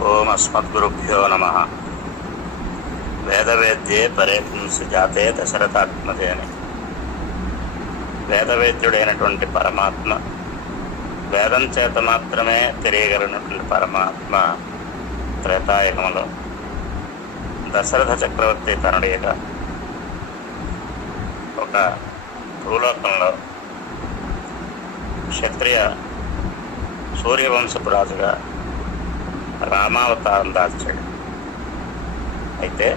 ఓం అస్మద్గురుభ్యో నమ. వేదవేద్యే పరే జాతే దశరథాత్మదే అని. వేదవేద్యుడైనటువంటి పరమాత్మ వేదం చేత మాత్రమే తెలియగలిగినటువంటి పరమాత్మ త్రేతాయుగంలో దశరథ చక్రవర్తి తనుడిగా ఒక భూలోకంలో క్షత్రియ సూర్యవంశపు రాజుగా రామావతారం దాల్చాడు. అయితే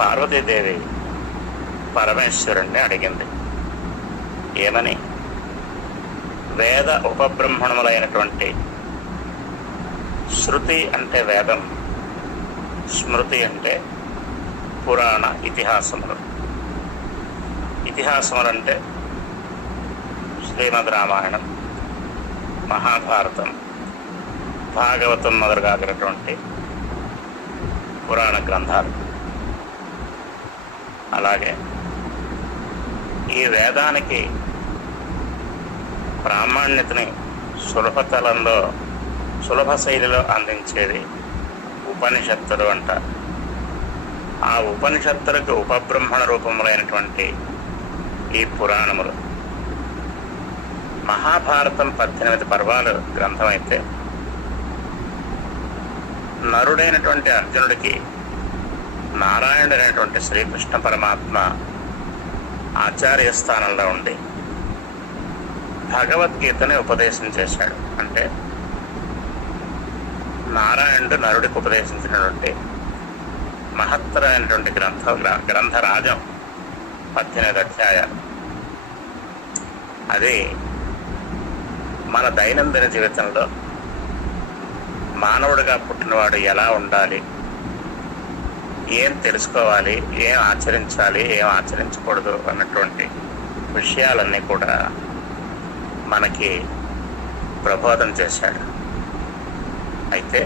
పార్వతీదేవి పరమేశ్వరుణ్ణి అడిగింది. ఏమని? వేద ఉపబ్రహ్మణములైనటువంటి శృతి అంటే వేదం స్మృతి అంటే పురాణ ఇతిహాసములు. ఇతిహాసములు అంటే శ్రీమద్ రామాయణం మహాభారతం భాగవతం మొదలుగాగినటువంటి పురాణ గ్రంథాలు. అలాగే ఈ వేదానికి ప్రామాణ్యతని సులభతలంలో సులభ శైలిలో అందించేది ఉపనిషత్తులు అంటారు ఆ ఉపనిషత్తులకు ఉపబ్రహ్మణ రూపములైనటువంటి ఈ పురాణములు. మహాభారతం పద్దెనిమిది పర్వాలు గ్రంథమైతే నరుడైనటువంటి అర్జునుడికి నారాయణుడైనటువంటి శ్రీకృష్ణ పరమాత్మ ఆచార్య స్థానంలో ఉండి భగవద్గీతని ఉపదేశం చేశాడు. అంటే నారాయణుడు నరుడికి ఉపదేశించినటువంటి మహత్తరమైనటువంటి గ్రంథ గ్రంథరాజం పద్దెనిమిది అధ్యాయాలు. అది మన దైనందిన జీవితంలో మానవుడిగా పుట్టినవాడు ఎలా ఉండాలి? ఏం తెలుసుకోవాలి? ఏం ఆచరించాలి? ఏం ఆచరించకూడదు అన్నటువంటి విషయాలన్నీ కూడా మనకి ప్రబోధం చేశాడు. అయితే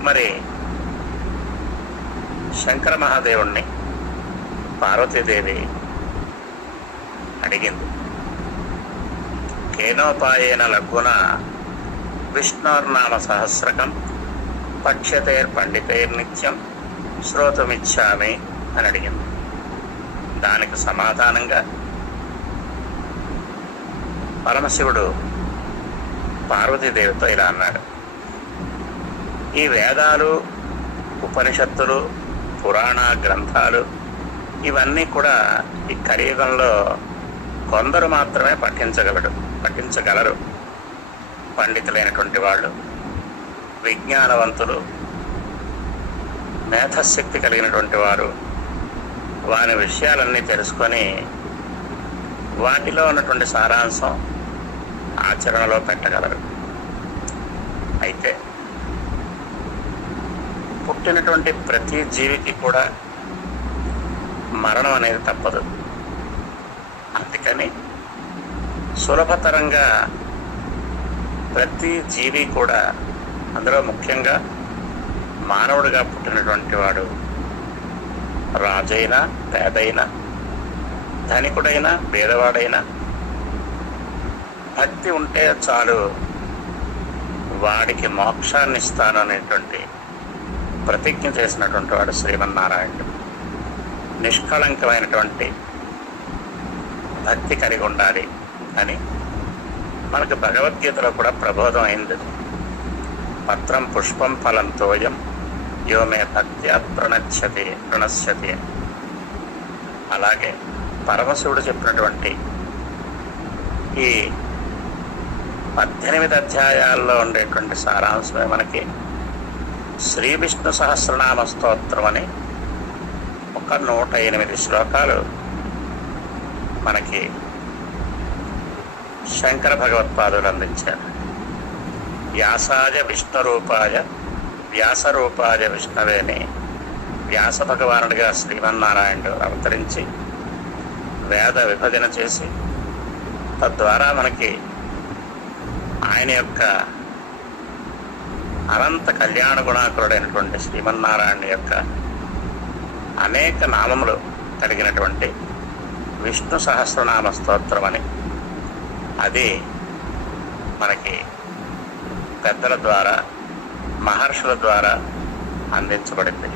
మరి శంకర మహాదేవుణ్ణి పార్వతీదేవి అడిగింది కేనోపాయన లఘున విష్ణోర్నామ సహస్రకం పక్షతేర్ పండితేర్ నిత్యం శ్రోతమిచ్చామి అని అడిగింది. దానికి సమాధానంగా పరమశివుడు పార్వతీదేవితో ఇలా అన్నాడు. ఈ వేదాలు ఉపనిషత్తులు పురాణ గ్రంథాలు ఇవన్నీ కూడా ఈ కలియుగంలో కొందరు మాత్రమే పఠించగలడు పఠించగలరు. పండితులైనటువంటి వాళ్ళు విజ్ఞానవంతులు మేధశక్తి కలిగినటువంటి వారు వారి విషయాలన్నీ తెలుసుకొని వాటిలో ఉన్నటువంటి సారాంశం ఆచరణలో పెట్టగలరు. అయితే పుట్టినటువంటి ప్రతి జీవికి కూడా మరణం అనేది తప్పదు. అందుకని సులభతరంగా ప్రతి జీవి కూడా అందులో ముఖ్యంగా మానవుడిగా పుట్టినటువంటి వాడు రాజైనా పేదైనా ధనికుడైనా పేదవాడైనా భక్తి ఉంటే చాలు వాడికి మోక్షాన్ని ఇస్తాను అనేటువంటి ప్రతిజ్ఞ చేసినటువంటి వాడు శ్రీమన్నారాయణుడు. నిష్కళంకమైనటువంటి భక్తి కలిగి ఉండాలి అని మనకు భగవద్గీతలో కూడా ప్రబోధం అయింది. పత్రం పుష్పం ఫలం తోయం యోమే భక్త్యా ప్రణశ్యతి ప్రణశ్యతి. అలాగే పరమశివుడు చెప్పినటువంటి ఈ పద్దెనిమిది అధ్యాయాల్లో ఉండేటువంటి సారాంశమే మనకి శ్రీ విష్ణు సహస్రనామ స్తోత్రం అని ఒక నూట ఎనిమిది శ్లోకాలు మనకి శంకర భగవత్పాదులు అందించారు. వ్యాసాయ విష్ణు రూపాయ వ్యాసరూపాయ విష్ణవేని వ్యాస భగవానుడిగా శ్రీమన్నారాయణుడు అవతరించి వేద విభజన చేసి తద్వారా మనకి ఆయన యొక్క అనంత కళ్యాణ గుణాకురుడైనటువంటి శ్రీమన్నారాయణ యొక్క అనేక నామములు కలిగినటువంటి విష్ణు సహస్రనామ స్తోత్రం అని అది మనకి పెద్దల ద్వారా మహర్షుల ద్వారా అందించబడింది.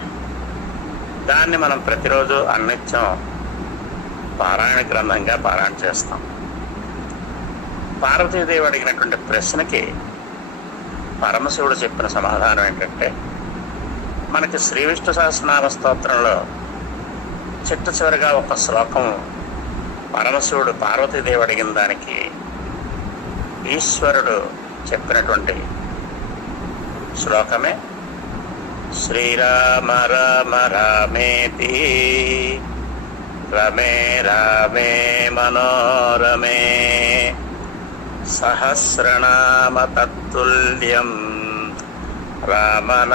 దాన్ని మనం ప్రతిరోజు అన్నిత్యం పారాయణ గ్రంథంగా పారాయణ చేస్తాం. పార్వతీదేవి అడిగినటువంటి ప్రశ్నకి పరమశివుడు చెప్పిన సమాధానం ఏంటంటే మనకి శ్రీ విష్ణు సహస్రనామ స్తోత్రంలో చిట్ట చివరిగా ఒక శ్లోకం పరమశివుడు పార్వతీదేవి అడిగిన దానికి ఈశ్వరుడు చెప్పినటువంటి శ్లోకమే శ్రీరామ రామ రామేతి. రమే రామే మనోరమే. సహస్రనామ తత్తుల్యం రామనామవరాననే.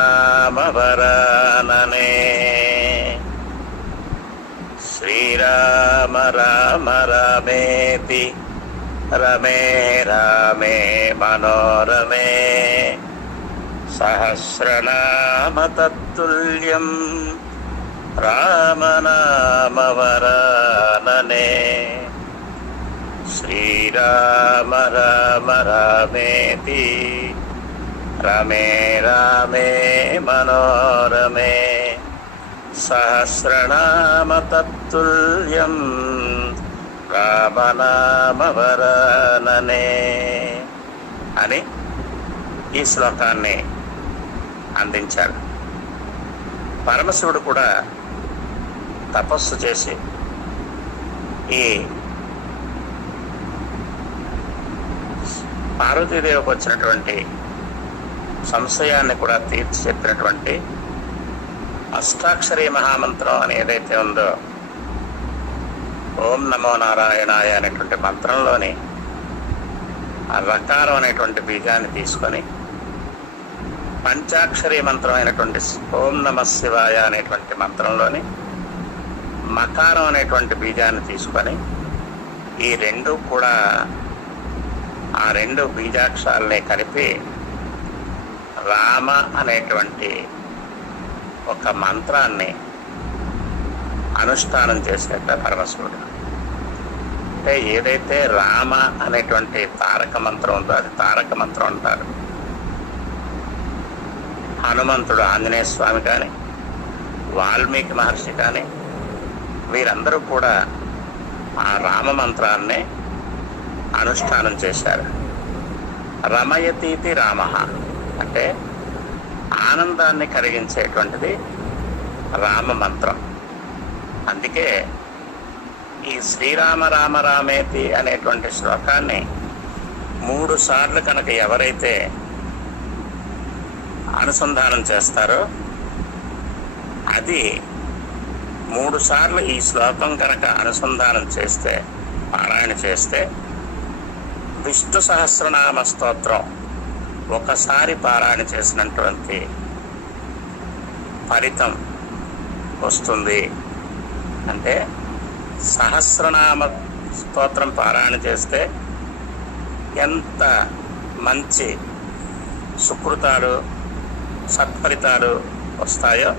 శ్రీరామ రామ రామేతి. రమే రామే మనోరమే. సహస్రనామతత్తుల్యం రామనామవరాననే. శ్రీరామ రామ రామేతి. రమే రామే మనోరమే. సహస్రనామతత్తుల్యం కామనామవరణనే అని ఈ శ్లోకాన్ని అందించాడు పరమశివుడు కూడా తపస్సు చేసి ఈ పార్వతీదేవికి వచ్చినటువంటి సంశయాన్ని కూడా తీర్చి చెప్పినటువంటి అష్టాక్షరి మహామంత్రం అని ఏదైతే ఉందో ఓం నమో నారాయణాయ అనేటువంటి మంత్రంలోని ఆ రకారం అనేటువంటి బీజాన్ని తీసుకొని పంచాక్షరి మంత్రం అయినటువంటి ఓం నమ శివాయ అనేటువంటి మంత్రంలోని మకారం అనేటువంటి బీజాన్ని తీసుకొని ఈ రెండు కూడా ఆ రెండు బీజాక్షరాల్ని కలిపి రామ అనేటువంటి ఒక మంత్రాన్ని అనుష్ఠానం చేసేట పరమశివుడు. అంటే ఏదైతే రామ అనేటువంటి తారక మంత్రం ఉందో అది తారక మంత్రం అంటారు. హనుమంతుడు ఆంజనేయ స్వామి కానీ వాల్మీకి మహర్షి కానీ వీరందరూ కూడా ఆ రామ మంత్రాన్ని అనుష్ఠానం చేశారు. రమయతీతి రామ అంటే ఆనందాన్ని కలిగించేటువంటిది రామ మంత్రం. అందుకే ఈ శ్రీరామ రామ రామేతి అనేటువంటి శ్లోకాన్ని మూడు సార్లు కనుక ఎవరైతే అనుసంధానం చేస్తారో అది మూడు సార్లు ఈ శ్లోకం కనుక అనుసంధానం చేస్తే పారాయణ చేస్తే విష్ణు సహస్రనామ స్తోత్రం ఒకసారి పారాయణ చేసినటువంటి ఫలితం వస్తుంది. అంటే సహస్రనామ స్తోత్రం పారాయణ చేస్తే ఎంత మంచి సుకృతాలు సత్ఫలితాలు వస్తాయో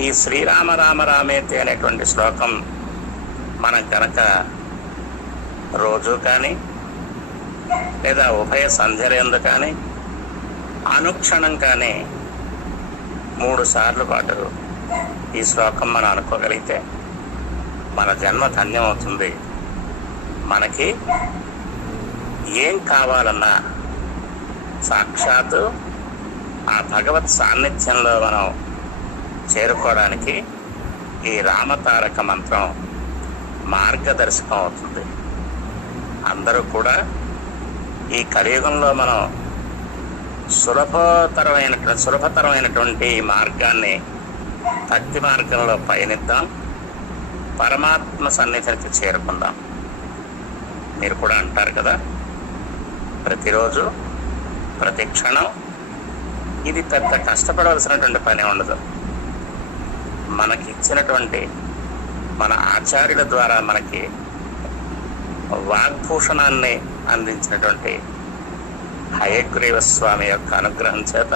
ఈ శ్రీరామ రామ రామేతి అనేటువంటి శ్లోకం మనం కనుక రోజు కానీ లేదా ఉభయ సంధ్యలందు కానీ అనుక్షణం కానీ మూడు సార్లు పాటు ఈ శ్లోకం మనం అనుకోగలిగితే మన జన్మ ధన్యం అవుతుంది మనకి ఏం కావాలన్నా సాక్షాత్తు ఆ భగవత్ సాన్నిధ్యంలో మనం చేరుకోవడానికి ఈ రామతారక మంత్రం మార్గదర్శకం అవుతుంది అందరూ కూడా ఈ కలియుగంలో మనం సులభతరమైనటువంటి సులభతరమైనటువంటి మార్గాన్ని భక్తి మార్గంలో పయనిద్దాం. పరమాత్మ సన్నిధికి చేరుకుందాం. మీరు కూడా అంటారు కదా ప్రతిరోజు ప్రతి క్షణం ఇది పెద్ద కష్టపడవలసినటువంటి పని ఉండదు. మనకి ఇచ్చినటువంటి మన ఆచార్యుల ద్వారా మనకి వాగ్భూషణాన్ని అందించినటువంటి హయగ్రీవ స్వామి యొక్క అనుగ్రహం చేత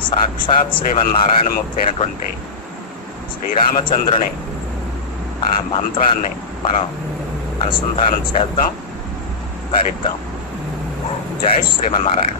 సాక్షాత్ శ్రీమన్నారాయణమూర్తి అయినటువంటి శ్రీరామచంద్రుని ఆ మంత్రాన్ని మనం అనుసంధానం చేద్దాం ధరిద్దాం. జై శ్రీమన్నారాయణ.